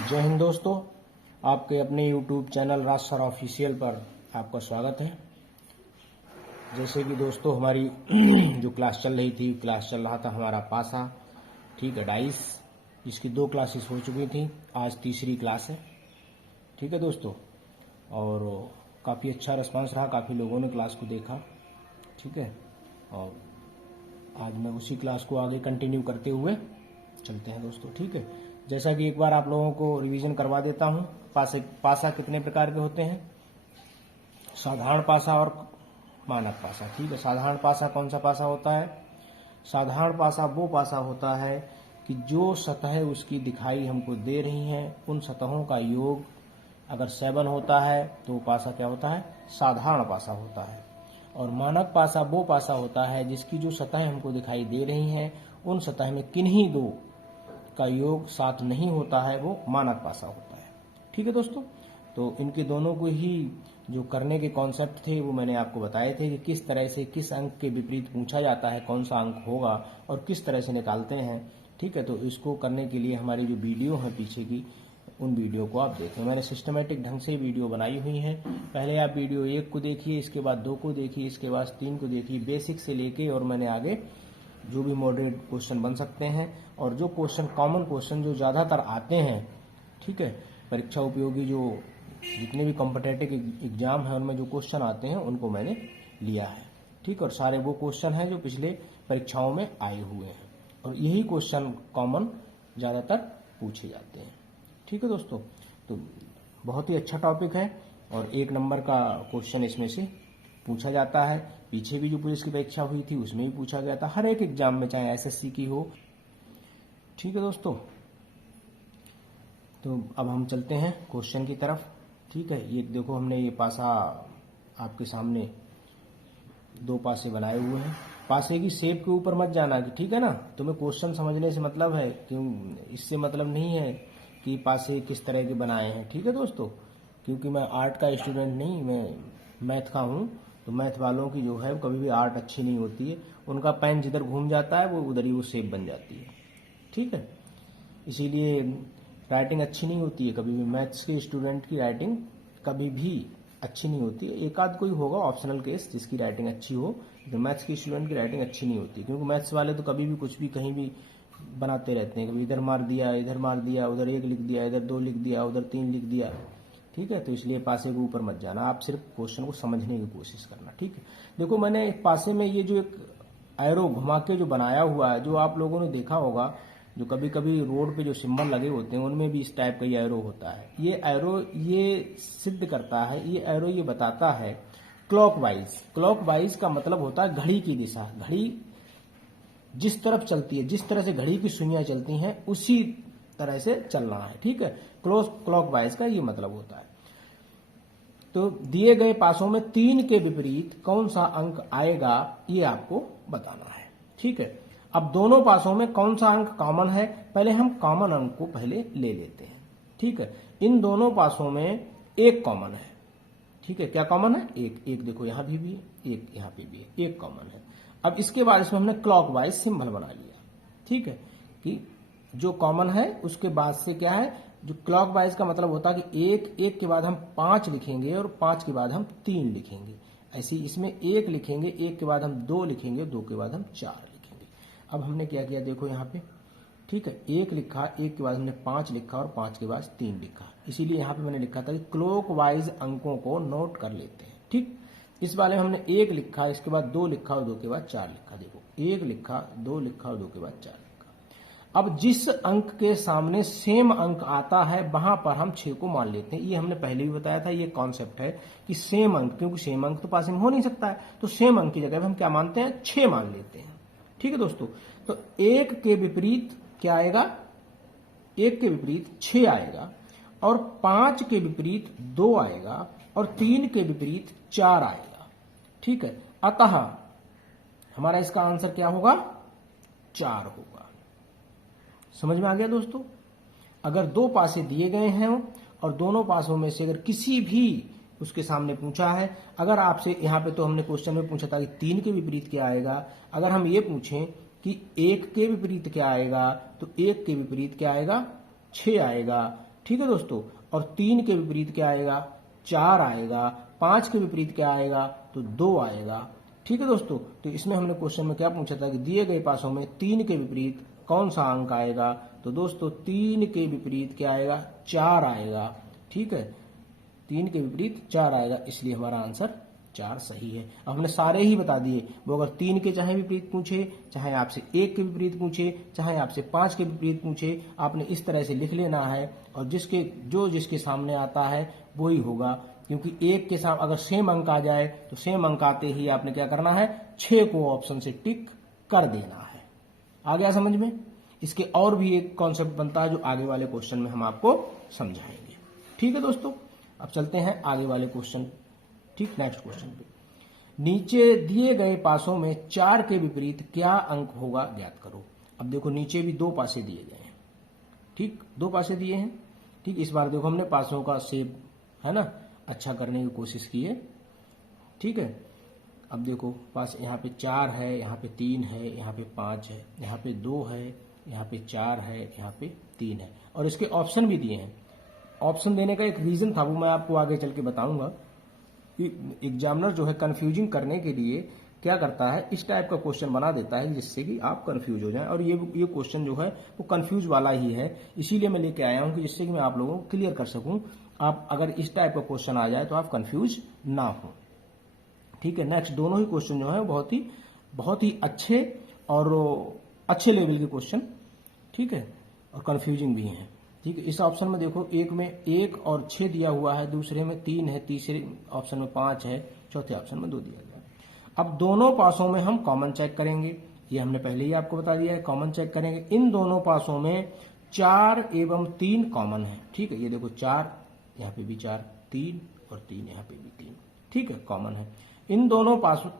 जय हिंद दोस्तों, आपके अपने YouTube चैनल राज सर ऑफिशियल पर आपका स्वागत है। जैसे कि दोस्तों हमारी जो क्लास चल रही थी, क्लास चल रहा था हमारा पासा, ठीक है, डाइस, इसकी 2 क्लासेस हो चुकी थी, आज तीसरी क्लास है, ठीक है दोस्तों। और काफ़ी अच्छा रिस्पांस रहा, काफ़ी लोगों ने क्लास को देखा, ठीक है। और आज मैं उसी क्लास को आगे कंटिन्यू करते हुए चलते हैं दोस्तों, ठीक है। जैसा कि एक बार आप लोगों को रिवीजन करवा देता हूं, पासा कितने प्रकार के होते हैं, साधारण पासा और मानक पासा, ठीक है। साधारण पासा कौन सा पासा होता है? साधारण पासा वो पासा होता है कि जो सतह उसकी दिखाई हमको दे रही हैं, उन सतहों का योग अगर 7 होता है तो पासा क्या होता है? साधारण पासा होता है। और मानक पासा वो पासा होता है जिसकी जो सतह हमको दिखाई दे रही हैं, उन सतह में किन्हीं दो का योग 7 नहीं होता है, वो मानक पासा होता है, ठीक है दोस्तों। तो इनके दोनों को ही जो करने के कॉन्सेप्ट थे वो मैंने आपको बताए थे कि किस तरह से किस अंक के विपरीत पूछा जाता है, कौन सा अंक होगा और किस तरह से निकालते हैं, ठीक है। तो इसको करने के लिए हमारी जो वीडियो है पीछे की, उन वीडियो को आप देखें। मैंने सिस्टमेटिक ढंग से वीडियो बनाई हुई है। पहले आप वीडियो 1 को देखिए, इसके बाद 2 को देखिए, इसके बाद 3 को देखिए, बेसिक से लेके, और मैंने आगे जो भी मॉडरेट क्वेश्चन बन सकते हैं और जो क्वेश्चन कॉमन क्वेश्चन जो ज़्यादातर आते हैं, ठीक है, परीक्षा उपयोगी जो जितने भी कॉम्पिटिटिव एग्जाम हैं उनमें जो क्वेश्चन आते हैं उनको मैंने लिया है, ठीक। और सारे वो क्वेश्चन हैं जो पिछले परीक्षाओं में आए हुए हैं और यही क्वेश्चन कॉमन ज़्यादातर पूछे जाते हैं, ठीक है दोस्तों। तो बहुत ही अच्छा टॉपिक है और 1 नंबर का क्वेश्चन इसमें से पूछा जाता है। पीछे भी जो पुलिस की परीक्षा हुई थी उसमें भी पूछा गया था, हर एक एग्जाम में, चाहे एसएससी की हो, ठीक है दोस्तों। तो अब हम चलते हैं क्वेश्चन की तरफ, ठीक है। ये देखो, हमने ये पासा आपके सामने 2 पासे बनाए हुए हैं। पासे की शेप के ऊपर मत जाना, कि ठीक है ना, तुम्हें क्वेश्चन समझने से मतलब है, क्यों इससे मतलब नहीं है कि पासे किस तरह के बनाए हैं, ठीक है दोस्तों। क्योंकि मैं आर्ट का स्टूडेंट नहीं, मैं मैथ का हूँ, तो मैथ वालों की जो है कभी भी आर्ट अच्छी नहीं होती है, उनका पेन जिधर घूम जाता है वो उधर ही वो शेप बन जाती है, ठीक है। इसीलिए राइटिंग अच्छी नहीं होती है कभी भी, मैथ्स के स्टूडेंट की राइटिंग कभी भी अच्छी नहीं होती है। एक आध कोई होगा ऑप्शनल केस जिसकी राइटिंग अच्छी हो, तो मैथ्स के स्टूडेंट की राइटिंग अच्छी नहीं होती, क्योंकि मैथ्स वाले तो कभी भी कुछ भी कहीं भी बनाते रहते हैं, कभी इधर मार दिया, इधर मार दिया, उधर 1 लिख दिया, इधर 2 लिख दिया, उधर 3 लिख दिया, ठीक है। तो इसलिए पासे के ऊपर मत जाना, आप सिर्फ क्वेश्चन को समझने की कोशिश करना, ठीक है। देखो, मैंने एक पासे में ये जो एक एरो घुमा के जो बनाया हुआ है, जो आप लोगों ने देखा होगा, जो कभी कभी रोड पे जो सिंबल लगे होते हैं उनमें भी इस टाइप का ये एरो होता है। ये एरो ये सिद्ध करता है, ये एरो ये बताता है क्लॉकवाइज। क्लॉकवाइज का मतलब होता है घड़ी की दिशा, घड़ी जिस तरफ चलती है, जिस तरह से घड़ी की सुइयां चलती हैं उसी तरह से चलना है, ठीक है। क्लॉकवाइज का ये मतलब होता है। तो दिए गए पासों में 3 के विपरीत कौन सा अंक आएगा, ये आपको बताना है, ठीक है। अब दोनों पासों में कौन सा अंक कॉमन है, पहले हम कॉमन अंक को पहले ले लेते हैं, ठीक है। इन दोनों पासों में 1 कॉमन है, ठीक है। क्या कॉमन है? 1 देखो, यहां भी है, 1 यहां पे भी है, 1 कॉमन है। अब इसके बाद इसमें हमने क्लॉकवाइज सिंबल बना लिया, ठीक है, कि जो कॉमन है उसके बाद से क्या है, जो क्लॉकवाइज का मतलब होता है कि 1 के बाद हम 5 लिखेंगे और 5 के बाद हम 3 लिखेंगे। ऐसे इसमें 1 लिखेंगे, 1 के बाद हम 2 लिखेंगे, 2 के बाद हम 4 लिखेंगे। अब हमने क्या किया, देखो यहाँ पे, ठीक है, 1 लिखा, 1 के बाद हमने 5 लिखा और 5 के बाद 3 लिखा। इसीलिए यहाँ पे मैंने लिखा था कि क्लॉकवाइज अंकों को नोट कर लेते हैं, ठीक। इस वाले में हमने 1 लिखा, इसके बाद 2 लिखा और 2 के बाद 4 लिखा। देखो, 1 लिखा, 2 लिखा और 2 के बाद 4 लिखा। अब जिस अंक के सामने सेम अंक आता है वहां पर हम 6 को मान लेते हैं। ये हमने पहले भी बताया था, ये कॉन्सेप्ट है कि सेम अंक, क्योंकि सेम अंक तो पासिंग हो नहीं सकता है, तो सेम अंक की जगह हम क्या मानते हैं, 6 मान लेते हैं, ठीक है दोस्तों। तो 1 के विपरीत क्या आएगा, 1 के विपरीत 6 आएगा, और 5 के विपरीत 2 आएगा, और 3 के विपरीत 4 आएगा, ठीक है। अतः हमारा इसका आंसर क्या होगा, 4 होगा। समझ में आ गया दोस्तों। अगर 2 पासे दिए गए हैं और दोनों पासों में से अगर किसी भी उसके सामने पूछा है, अगर आपसे यहाँ पे तो हमने क्वेश्चन में पूछा था कि 3 के विपरीत क्या आएगा, अगर हम ये पूछें कि 1 के विपरीत क्या आएगा, तो 1 के विपरीत क्या आएगा, 6 आएगा, ठीक है दोस्तों। और 3 के विपरीत क्या आएगा, 4 आएगा। 5 के विपरीत क्या आएगा, तो 2 आएगा। ठीक है दोस्तों। तो इसमें हमने क्वेश्चन में क्या पूछा था कि दिए गए पासों में 3 के विपरीत कौन सा अंक आएगा, तो दोस्तों 3 के विपरीत क्या आएगा, 4 आएगा। ठीक है, 3 के विपरीत 4 आएगा, इसलिए हमारा आंसर 4 सही है। अब हमने सारे ही बता दिए, वो अगर 3 के चाहे विपरीत पूछे, चाहे आपसे 1 के विपरीत पूछे, चाहे आपसे 5 के विपरीत पूछे, आपने इस तरह से लिख लेना है और जिसके सामने आता है वही होगा। क्योंकि 1 के साथ अगर सेम अंक आ जाए तो सेम अंक आते ही आपने क्या करना है, 6 को ऑप्शन से टिक कर देना है। आ गया समझ में? इसके और भी एक कॉन्सेप्ट बनता है जो आगे वाले क्वेश्चन में हम आपको समझाएंगे। ठीक है दोस्तों, अब चलते हैं आगे वाले क्वेश्चन। ठीक, नेक्स्ट क्वेश्चन पे, नीचे दिए गए पासों में 4 के विपरीत क्या अंक होगा ज्ञात करो। अब देखो नीचे भी 2 पासे दिए गए हैं। ठीक, 2 पासे दिए हैं। ठीक, इस बार देखो हमने पासों का शेप है ना अच्छा करने की कोशिश की है। ठीक है, अब देखो पास यहाँ पे 4 है, यहाँ पे 3 है, यहाँ पे 5 है, यहाँ पे 2 है, यहाँ पे 4 है, यहाँ पे 3 है, और इसके ऑप्शन भी दिए हैं। ऑप्शन देने का एक रीजन था, वो मैं आपको आगे चल के बताऊंगा। एग्जामिनर जो है कंफ्यूजिंग करने के लिए क्या करता है, इस टाइप का क्वेश्चन बना देता है जिससे कि आप कंफ्यूज हो जाएं, और ये क्वेश्चन जो है वो कंफ्यूज वाला ही है। इसीलिए मैं लेके आया हूं कि जिससे कि मैं आप लोगों को क्लियर कर सकूं। आप अगर इस टाइप का क्वेश्चन आ जाए तो आप कंफ्यूज ना हो। ठीक है, नेक्स्ट दोनों ही क्वेश्चन जो है बहुत ही अच्छे और अच्छे लेवल के क्वेश्चन, ठीक है, और कंफ्यूजिंग भी हैं। ठीक है, इस ऑप्शन में देखो एक में 1 और 6 दिया हुआ है, दूसरे में 3 है, तीसरे ऑप्शन में 5 है, चौथे ऑप्शन में 2 दिया गया। अब दोनों पासों में हम कॉमन चेक करेंगे, ये हमने पहले ही आपको बता दिया है, कॉमन चेक करेंगे। इन दोनों पासों में 4 एवं 3 कॉमन है। ठीक है, ये देखो 4, यहाँ पे भी 4, 3 और 3 यहाँ पे भी 3, ठीक है, कॉमन है। इन दोनों पासों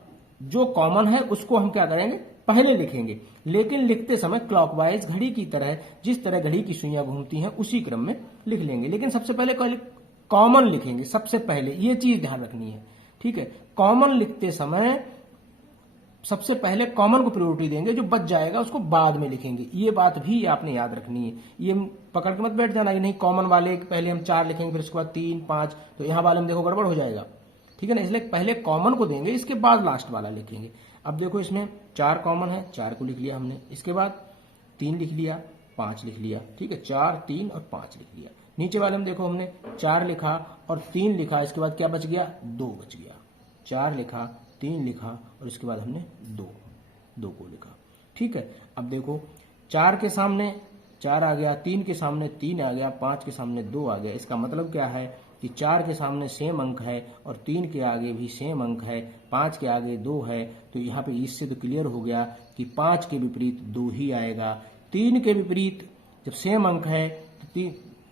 जो कॉमन है उसको हम क्या करेंगे, पहले लिखेंगे, लेकिन लिखते समय क्लॉकवाइज घड़ी की तरह, जिस तरह घड़ी की सुइयां घूमती हैं उसी क्रम में लिख लेंगे। लेकिन सबसे पहले कॉमन लिखेंगे, सबसे पहले ये चीज ध्यान रखनी है। ठीक है, कॉमन लिखते समय सबसे पहले कॉमन को प्रायोरिटी देंगे, जो बच जाएगा उसको बाद में लिखेंगे। ये बात भी आपने याद रखनी है, ये पकड़ के मत बैठ जाना, ये नहीं कॉमन वाले पहले हम 4 लिखेंगे फिर उसके बाद 3 5, तो यहां वाले में देखो गड़बड़ हो जाएगा। ठीक है ना, इसलिए पहले कॉमन को देंगे, इसके बाद लास्ट वाला लिखेंगे। अब देखो इसमें 4 कॉमन है, 4 को लिख लिया हमने, इसके बाद 3 लिख लिया, 5 लिख लिया। ठीक है, 4 3 और 5 लिख लिया। नीचे वाले में देखो हमने 4 लिखा और 3 लिखा, इसके बाद क्या बच गया, 2 बच गया। 4 लिखा, 3 लिखा और इसके बाद हमने 2 को लिखा। ठीक है, अब देखो 4 के सामने 4 आ गया, 3 के सामने 3 आ गया, 5 के सामने 2 आ गया। इसका मतलब क्या है कि 4 के सामने सेम अंक है और 3 के आगे भी सेम अंक है, 5 के आगे 2 है, तो यहाँ पे इससे तो क्लियर हो गया कि 5 के विपरीत 2 ही आएगा। 3 के विपरीत जब सेम अंक है तो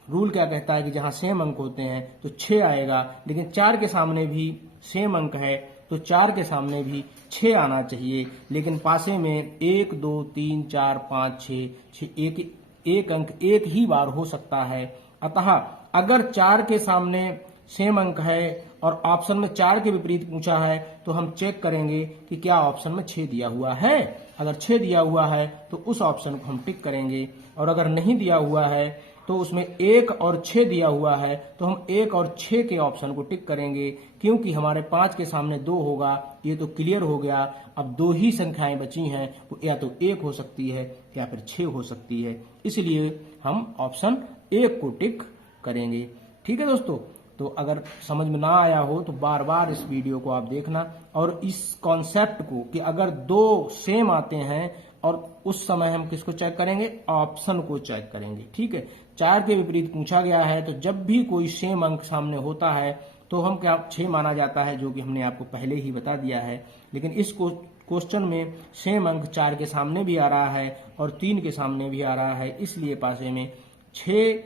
रूल क्या कहता है कि जहां सेम अंक होते हैं तो 6 आएगा, लेकिन 4 के सामने भी सेम अंक है तो 4 के सामने भी 6 आना चाहिए, लेकिन पासे में 1 2 3 4 5 6 एक अंक एक ही बार हो सकता है। अतः अगर 4 के सामने सेम अंक है और ऑप्शन में 4 के विपरीत पूछा है तो हम चेक करेंगे कि क्या ऑप्शन में 6 दिया हुआ है। अगर 6 दिया हुआ है तो उस ऑप्शन को हम टिक करेंगे, और अगर नहीं दिया हुआ है तो उसमें 1 और 6 दिया हुआ है तो हम 1 और 6 के ऑप्शन को टिक करेंगे, क्योंकि हमारे 5 के सामने 2 होगा, ये तो क्लियर हो गया। अब 2 ही संख्याएं बची हैं, वो या तो 1 हो सकती है या फिर 6 हो सकती है, इसलिए हम ऑप्शन 1 को टिक करेंगे। ठीक है दोस्तों, तो अगर समझ में ना आया हो तो बार बार इस वीडियो को आप देखना, और इस कॉन्सेप्ट को कि अगर 2 सेम आते हैं और उस समय हम किसको चेक करेंगे, ऑप्शन को चेक करेंगे। ठीक है, 4 के विपरीत पूछा गया है तो जब भी कोई सेम अंक सामने होता है तो हम क्या 6 माना जाता है, जो कि हमने आपको पहले ही बता दिया है। लेकिन इस क्वेश्चन में सेम अंक 4 के सामने भी आ रहा है और 3 के सामने भी आ रहा है, इसलिए पासे में 6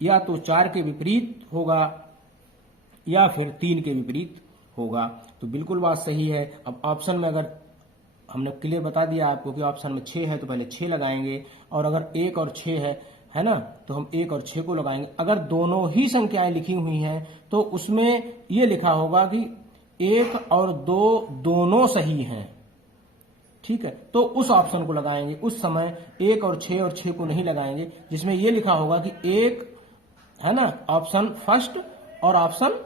या तो 4 के विपरीत होगा या फिर 3 के विपरीत होगा। तो बिल्कुल बात सही है। अब ऑप्शन में अगर हमने क्लियर बता दिया आपको कि ऑप्शन में 6 है तो पहले 6 लगाएंगे, और अगर 1 और 6 है ना, तो हम 1 और 6 को लगाएंगे। अगर दोनों ही संख्याएं लिखी हुई हैं तो उसमें यह लिखा होगा कि 1 और 2 दोनों सही हैं। ठीक है, तो उस ऑप्शन को लगाएंगे। उस समय 1 और 6 को नहीं लगाएंगे, जिसमें यह लिखा होगा कि 1 है ना, ऑप्शन फर्स्ट और ऑप्शन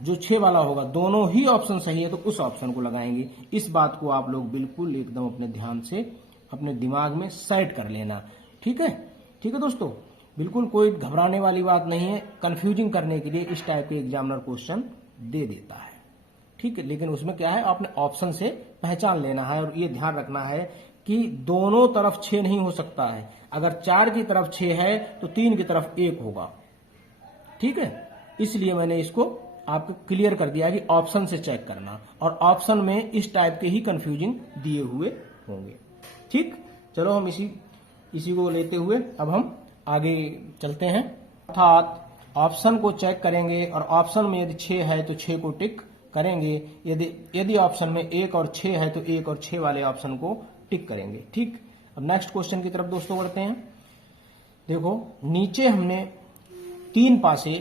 जो 6 वाला होगा दोनों ही ऑप्शन सही है तो उस ऑप्शन को लगाएंगे। इस बात को आप लोग बिल्कुल एकदम अपने ध्यान से अपने दिमाग में सेट कर लेना। ठीक है, ठीक है दोस्तों, बिल्कुल कोई घबराने वाली बात नहीं है। कंफ्यूजिंग करने के लिए इस टाइप के एग्जामिनर क्वेश्चन दे देता है। ठीक है, लेकिन उसमें क्या है, आपने ऑप्शन से पहचान लेना है और ये ध्यान रखना है कि दोनों तरफ 6 नहीं हो सकता है। अगर 4 की तरफ 6 है तो 3 की तरफ 1 होगा। ठीक है, इसलिए मैंने इसको आपको क्लियर कर दिया कि ऑप्शन से चेक करना, और ऑप्शन में इस टाइप के ही कंफ्यूजिंग दिए हुए होंगे। ठीक, चलो हम इसी को लेते हुए अब हम आगे चलते हैं। अर्थात ऑप्शन को चेक करेंगे और ऑप्शन में यदि 6 है तो 6 को टिक करेंगे, यदि ऑप्शन में 1 और 6 है तो 1 और 6 वाले ऑप्शन को टिक करेंगे। ठीक, अब नेक्स्ट क्वेश्चन की तरफ दोस्तों बढ़ते हैं। देखो, नीचे हमने 3 पासे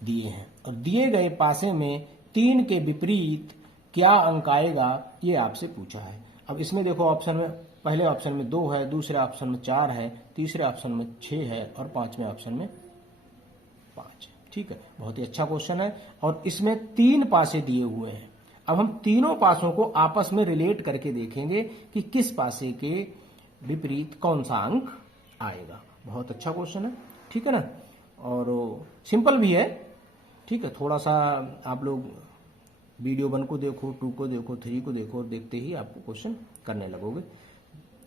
दिए हैं और दिए गए पासे में 3 के विपरीत क्या अंक आएगा, ये आपसे पूछा है। अब इसमें देखो, ऑप्शन में पहले ऑप्शन में 2 है, दूसरे ऑप्शन में 4 है, तीसरे ऑप्शन में 6 है और पांचवें ऑप्शन में 5 है। ठीक है, बहुत ही अच्छा क्वेश्चन है और इसमें 3 पासे दिए हुए हैं। अब हम तीनों पासों को आपस में रिलेट करके देखेंगे कि किस पासे के विपरीत कौन सा अंक आएगा। बहुत अच्छा क्वेश्चन है, ठीक है ना, और सिंपल भी है। ठीक है, थोड़ा सा आप लोग वीडियो 1 को देखो, 2 को देखो, 3 को देखो, और देखते ही आपको क्वेश्चन करने लगोगे।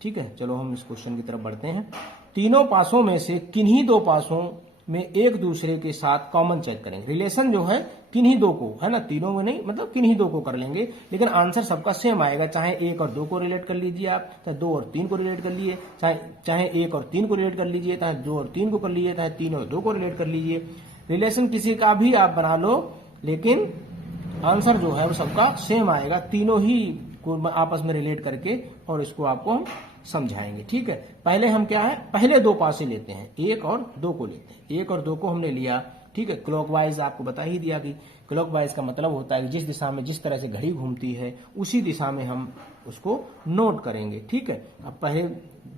ठीक है, चलो हम इस क्वेश्चन की तरफ बढ़ते हैं। तीनों पासों में से किन्हीं 2 पासों में एक दूसरे के साथ कॉमन चेक करेंगे। रिलेशन जो है किन्हीं 2 को, है ना, तीनों में नहीं, मतलब किन्हीं 2 को कर लेंगे, लेकिन आंसर सबका सेम आएगा। चाहे 1 और 2 को रिलेट कर लीजिए आप, चाहे 2 और 3 को रिलेट कर लीजिए, चाहे 1 और 3 को रिलेट कर लीजिए, चाहे 2 और 3 को कर लीजिए, चाहे 3 और 2 को रिलेट कर लीजिए। रिलेशन किसी का भी आप बना लो, लेकिन आंसर जो है वो सबका सेम आएगा। तीनों ही को आपस में रिलेट करके और इसको आपको हम समझाएंगे। ठीक है, पहले हम क्या है, पहले 2 पासे लेते हैं, 1 और 2 को लेते हैं। 1 और 2 को हमने लिया। ठीक है, क्लॉकवाइज आपको बता ही दिया कि क्लॉकवाइज का मतलब होता है कि जिस दिशा में जिस तरह से घड़ी घूमती है उसी दिशा में हम उसको नोट करेंगे। ठीक है, अब पहले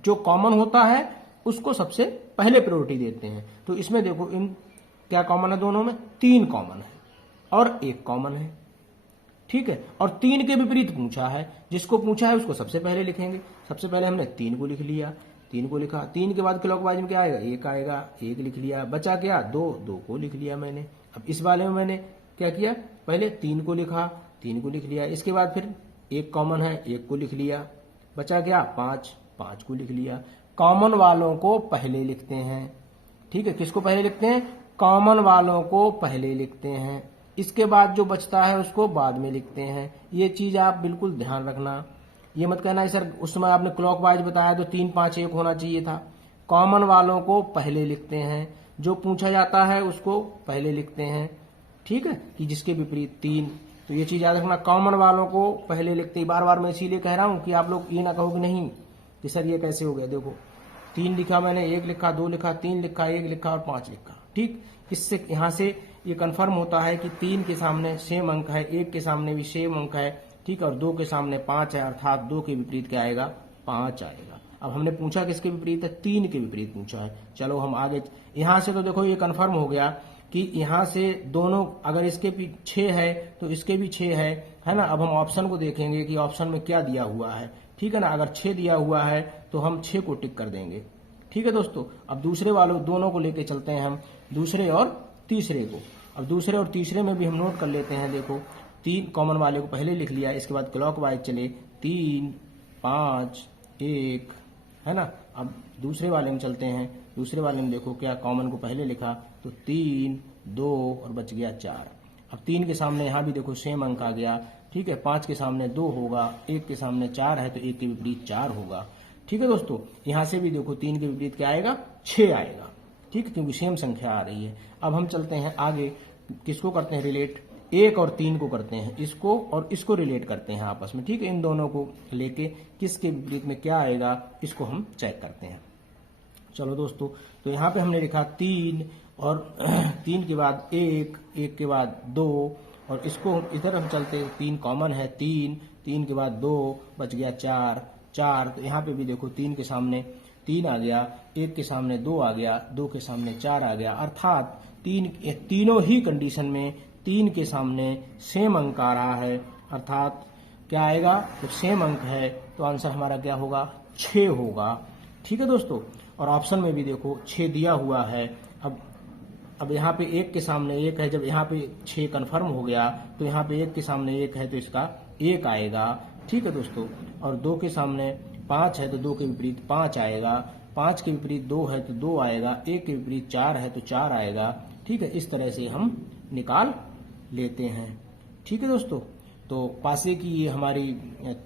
जो कॉमन होता है उसको सबसे पहले प्रायोरिटी देते हैं। तो इसमें देखो, इन क्या कॉमन है, दोनों में 3 कॉमन है और 1 कॉमन है। ठीक है, और 3 के विपरीत पूछा है, जिसको पूछा है उसको सबसे पहले लिखेंगे। सबसे पहले हमने 3 को लिख लिया, 3 को लिखा, 3 के बाद क्लॉकवाइज में क्या आएगा, 1 आएगा, 1 लिख लिया, बचा क्या, 2 को लिख लिया मैंने। अब इस वाले में मैंने क्या किया, पहले 3 को लिखा, 3 को लिख लिया, इसके बाद फिर 1 कॉमन है, 1 को लिख लिया, बचा क्या, 5 को लिख लिया। कॉमन वालों को पहले लिखते हैं। ठीक है, किसको पहले लिखते हैं, कॉमन वालों को पहले लिखते हैं, इसके बाद जो बचता है उसको बाद में लिखते हैं। ये चीज आप बिल्कुल ध्यान रखना। ये मत कहना सर उस समय आपने क्लॉकवाइज बताया तो 3 5 1 होना चाहिए था। कॉमन वालों को पहले लिखते हैं, जो पूछा जाता है उसको पहले लिखते हैं। ठीक है, कि जिसके विपरीत 3, तो ये चीज याद रखना, कॉमन वालों को पहले लिखते हैं। बार बार मैं इसीलिए कह रहा हूं कि आप लोग ये ना कहो कि नहीं कि सर ये कैसे हो गया। देखो, 3 लिखा मैंने, 1 लिखा, 2 लिखा, 3 लिखा, 1 लिखा और 5 लिखा। ठीक, इससे यहां से ये कंफर्म होता है कि 3 के सामने सेम अंक है, 1 के सामने भी सेम अंक है। ठीक, और 2 के सामने 5 है, अर्थात 2 के विपरीत क्या आएगा, 5 आएगा। अब हमने पूछा किसके विपरीत है, 3 के विपरीत पूछा है। चलो हम आगे, यहां से तो देखो ये कंफर्म हो गया कि यहां से दोनों, अगर इसके भी 6 है तो इसके भी 6 है ना। अब हम ऑप्शन को देखेंगे कि ऑप्शन में क्या दिया हुआ है। ठीक है ना, अगर 6 दिया हुआ है तो हम 6 को टिक कर देंगे। ठीक है दोस्तों, अब दूसरे वालों दोनों को लेके चलते हैं हम, दूसरे और तीसरे को। अब दूसरे और तीसरे में भी हम नोट कर लेते हैं। देखो, 3 कॉमन वाले को पहले लिख लिया, इसके बाद क्लॉकवाइज चले, 3 5 1, है ना। अब दूसरे वाले में चलते हैं, दूसरे वाले में देखो क्या कॉमन को पहले लिखा तो 3 2 और बच गया 4। अब 3 के सामने यहां भी देखो सेम अंक आ गया। ठीक है, 5 के सामने 2 होगा, 1 के सामने 4 है तो 1 के विपरीत 4 होगा। ठीक है दोस्तों, यहां से भी देखो 3 के विपरीत क्या आएगा, 6 आएगा। ठीक है, क्योंकि सेम संख्या आ रही है। अब हम चलते हैं आगे, किसको करते हैं रिलेट, 1 और 3 को करते हैं, इसको और इसको रिलेट करते हैं आपस में। ठीक है, इन दोनों को लेके किसके विपरीत में क्या आएगा इसको हम चेक करते हैं। चलो दोस्तों, तो यहाँ पे हमने लिखा 3 और 3 के बाद 1, 1 के बाद 2, और इसको इधर हम चलते हैं, 3 कॉमन है, 3 के बाद 2 बच गया 4। तो यहाँ पे भी देखो 3 के सामने 3 आ गया, 1 के सामने 2 आ गया, 2 के सामने 4 आ गया, अर्थात तीनों ही कंडीशन में 3 के सामने सेम अंक आ रहा है, अर्थात क्या आएगा, जब सेम अंक है तो आंसर हमारा क्या होगा, 6 होगा। ठीक है दोस्तों, और ऑप्शन में भी देखो 6 दिया हुआ है। अब यहाँ पे 1 के सामने 1 है, जब यहाँ पे 6 कन्फर्म हो गया तो यहाँ पे 1 के सामने 1 है तो इसका 1 आएगा। ठीक है दोस्तों, और 2 के सामने 5 है तो 2 के विपरीत 5 आएगा, 5 के विपरीत 2 है तो 2 आएगा, 1 के विपरीत 4 है तो 4 आएगा। ठीक है, इस तरह से हम निकाल लेते हैं। ठीक है दोस्तों, तो पासे की ये हमारी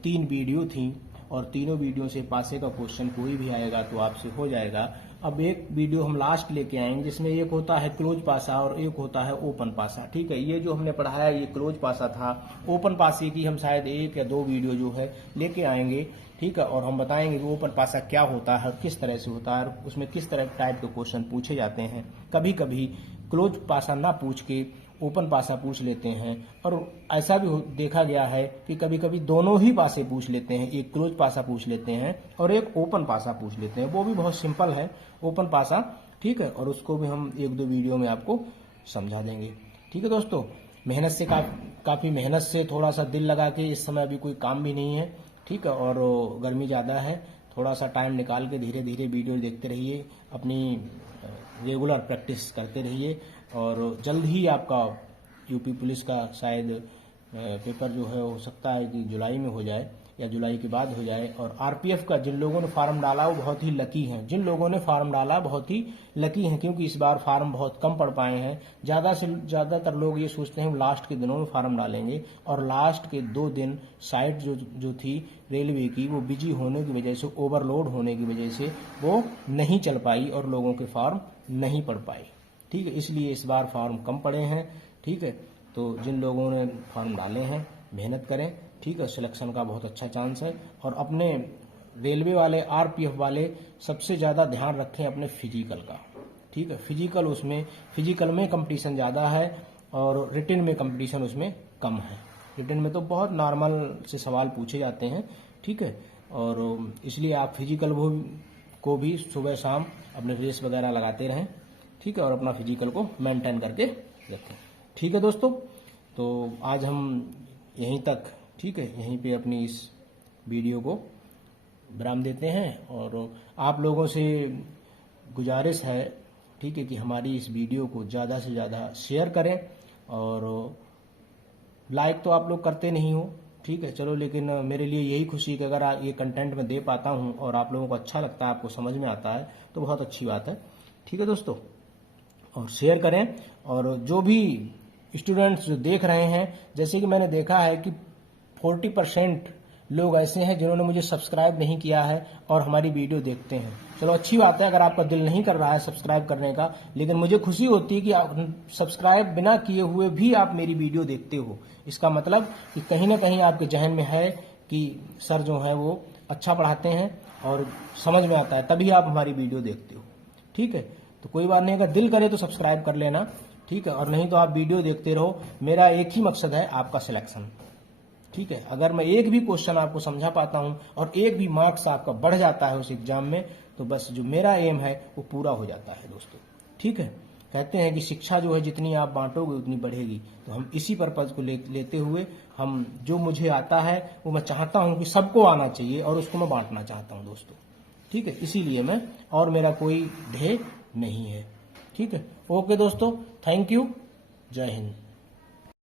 3 वीडियो थी और तीनों वीडियो से पासे का क्वेश्चन कोई भी आएगा तो आपसे हो जाएगा। अब एक वीडियो हम लास्ट लेके आएंगे जिसमें एक होता है क्लोज पासा और एक होता है ओपन पासा। ठीक है, ये जो हमने पढ़ाया ये क्लोज पासा था। ओपन पासे की हम शायद 1 या 2 वीडियो जो है लेके आएंगे। ठीक है, और हम बताएंगे कि ओपन पासा क्या होता है, किस तरह से होता है, उसमें किस तरह टाइप के क्वेश्चन पूछे जाते हैं। कभी कभी क्लोज पासा ना पूछ के ओपन पासा पूछ लेते हैं, और ऐसा भी देखा गया है कि कभी कभी दोनों ही पासे पूछ लेते हैं, एक क्लोज पासा पूछ लेते हैं और एक ओपन पासा पूछ लेते हैं। वो भी बहुत सिंपल है ओपन पासा। ठीक है, और उसको भी हम 1-2 वीडियो में आपको समझा देंगे। ठीक है दोस्तों, मेहनत से काफी मेहनत से थोड़ा सा दिल लगा के, इस समय अभी कोई काम भी नहीं है। ठीक है, और गर्मी ज़्यादा है, थोड़ा सा टाइम निकाल के धीरे धीरे वीडियो देखते रहिए, अपनी रेगुलर प्रैक्टिस करते रहिए, और जल्द ही आपका यूपी पुलिस का शायद पेपर जो है हो सकता है कि जुलाई में हो जाए या जुलाई के बाद हो जाए। और आरपीएफ का जिन लोगों ने फार्म डाला वो बहुत ही लकी हैं, जिन लोगों ने फार्म डाला बहुत ही लकी हैं, क्योंकि इस बार फार्म बहुत कम पड़ पाए हैं। ज़्यादातर लोग ये सोचते हैं लास्ट के दिनों में फार्म डालेंगे, और लास्ट के 2 दिन साइट जो थी रेलवे की वो बिजी होने की वजह से, ओवरलोड होने की वजह से वो नहीं चल पाई और लोगों के फार्म नहीं पड़ पाई। ठीक है, इसलिए इस बार फॉर्म कम पड़े हैं। ठीक है, तो जिन लोगों ने फॉर्म डाले हैं मेहनत करें। ठीक है, सिलेक्शन का बहुत अच्छा चांस है, और अपने रेलवे वाले आरपीएफ वाले सबसे ज़्यादा ध्यान रखें अपने फिजिकल का। ठीक है, फिजिकल में कंपटीशन ज़्यादा है और रिटन में कंपटीशन उसमें कम है। रिटन में तो बहुत नॉर्मल से सवाल पूछे जाते हैं। ठीक है, और इसलिए आप फिजिकल को भी सुबह शाम अपने रेस वगैरह लगाते रहें। ठीक है, और अपना फिजिकल को मेंटेन करके रखें। ठीक है दोस्तों, तो आज हम यहीं तक, ठीक है, यहीं पे अपनी इस वीडियो को विराम देते हैं, और आप लोगों से गुजारिश है, ठीक है, कि हमारी इस वीडियो को ज़्यादा से ज़्यादा शेयर करें। और लाइक तो आप लोग करते नहीं हो, ठीक है, चलो, लेकिन मेरे लिए यही खुशी है कि अगर ये कंटेंट मैं दे पाता हूँ और आप लोगों को अच्छा लगता है, आपको समझ में आता है, तो बहुत अच्छी बात है। ठीक है दोस्तों, और शेयर करें। और जो भी स्टूडेंट्स जो देख रहे हैं, जैसे कि मैंने देखा है कि 40% लोग ऐसे हैं जिन्होंने मुझे सब्सक्राइब नहीं किया है और हमारी वीडियो देखते हैं। चलो, अच्छी बात है अगर आपका दिल नहीं कर रहा है सब्सक्राइब करने का, लेकिन मुझे खुशी होती है कि आप सब्सक्राइब बिना किए हुए भी आप मेरी वीडियो देखते हो। इसका मतलब कि कहीं ना कहीं आपके जहन में है कि सर जो है वो अच्छा पढ़ाते हैं और समझ में आता है, तभी आप हमारी वीडियो देखते हो। ठीक है, तो कोई बात नहीं, अगर दिल करे तो सब्सक्राइब कर लेना। ठीक है, और नहीं तो आप वीडियो देखते रहो। मेरा एक ही मकसद है, आपका सिलेक्शन। ठीक है, अगर मैं एक भी क्वेश्चन आपको समझा पाता हूं और एक भी मार्क्स आपका बढ़ जाता है उस एग्जाम में, तो बस जो मेरा एम है वो पूरा हो जाता है दोस्तों। ठीक है, कहते हैं कि शिक्षा जो है जितनी आप बांटोगे उतनी बढ़ेगी, तो हम इसी पर्पज को लेते हुए हम जो मुझे आता है वो मैं चाहता हूं कि सबको आना चाहिए और उसको मैं बांटना चाहता हूं दोस्तों। ठीक है, इसीलिए मैं, और मेरा कोई ध्येय नहीं है। ठीक है, ओके दोस्तों, थैंक यू, जय हिंद।